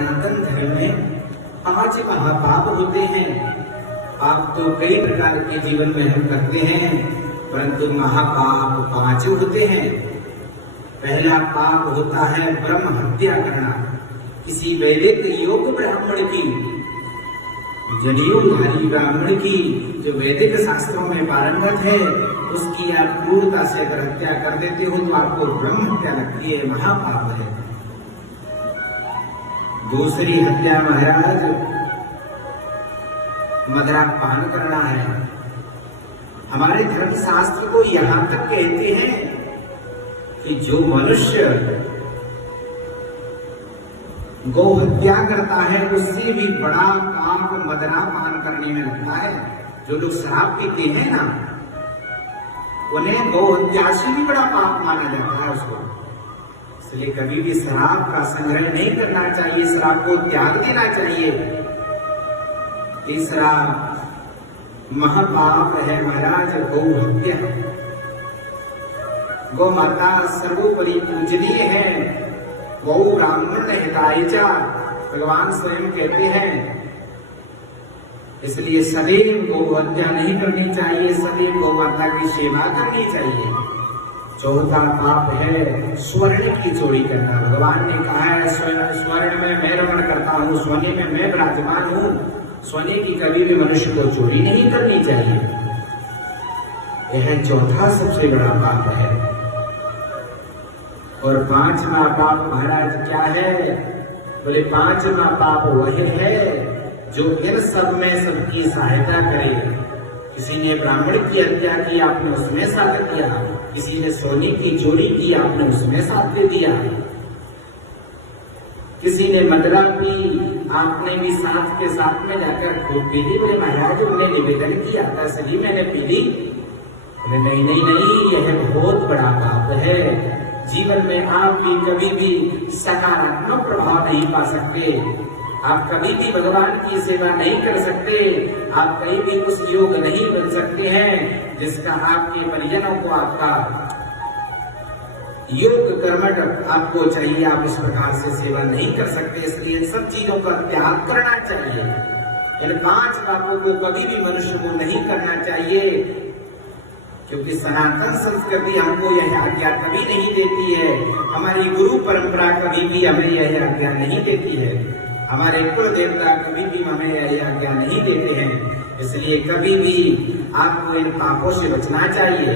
सनातन धर्म में 5 महापाप होते हैं। पाप तो कई प्रकार के जीवन में हम करते हैं, परंतु महापाप 5 होते हैं। पहला पाप होता है ब्रह्म हत्या करना। किसी वैदिक योग ब्राह्मण की, जनेऊधारी ब्राह्मण की, जो वैदिक शास्त्रों में पारंगत है, उसकी आप क्रूरता से अगर हत्या कर देते हो तो आपको ब्रह्म हत्या लगती है, महापाप है। दूसरी हत्या महाराज मदिरा पान करना है। हमारे धर्म शास्त्र को यहां तक कहते हैं कि जो मनुष्य गौ हत्या करता है उससे भी बड़ा पाप मदिरा पान करने में लगता है। जो लोग शराब पीते हैं ना, उन्हें गौ हत्या से भी बड़ा पाप माना जाता है उसको। इसलिए कभी भी शराब का संग्रह नहीं करना चाहिए, शराब को त्याग देना चाहिए। तीसरा महापाप है महाराज गौ हत्या। गौ माता सर्वोपरि पूजनीय है। गौ ब्राह्मण हितायचा, भगवान स्वयं कहते हैं। इसलिए सदैव गौ हत्या नहीं करनी चाहिए, सदैव गौ माता की सेवा करनी चाहिए। चौथा पाप है स्वर्ण की चोरी करना। भगवान ने कहा है स्वर्ण में मैं रमण करता हूँ, सोने में मैं विराजमान हूँ। सोने की कभी भी मनुष्य को चोरी नहीं करनी चाहिए। यह चौथा सबसे बड़ा पाप है। और 5वां पाप महाराज क्या है? बोले 5वां पाप वही है जो इन सब में सबकी सहायता करे। किसी ने ब्राह्मण की हत्या की, आपने उसमें साथ दिया। किसी ने सोने की चोरी की, आपने उसमें साथ दे दिया। किसी ने मदिरा पी, आपने भी साथ के साथ में जाकर खूब पी ली। बोले महाराज उन्होंने निवेदन किया था, सही मैंने पी ली। बोले नहीं नहीं नहीं, यह बहुत बड़ा पाप है। जीवन में आप भी कभी भी सकारात्मक प्रभाव नहीं पा सकते। आप कभी भी भगवान की सेवा नहीं कर सकते। आप कहीं भी उस योग नहीं बन सकते हैं जिसका आपके परिजनों को आपका योग कर्मठ आपको चाहिए। आप इस प्रकार से सेवा नहीं कर सकते। इसलिए इन सब चीजों का त्याग करना चाहिए। इन 5 पापों को कभी भी मनुष्य को नहीं करना चाहिए, क्योंकि सनातन संस्कृति हमको यह आज्ञा कभी नहीं देती है। हमारी गुरु परंपरा कभी भी हमें यह आज्ञा नहीं देती है। हमारे कुल देवता कभी भी हमें यह आज्ञा नहीं देते हैं। इसलिए कभी भी आपको इन पापों से बचना चाहिए।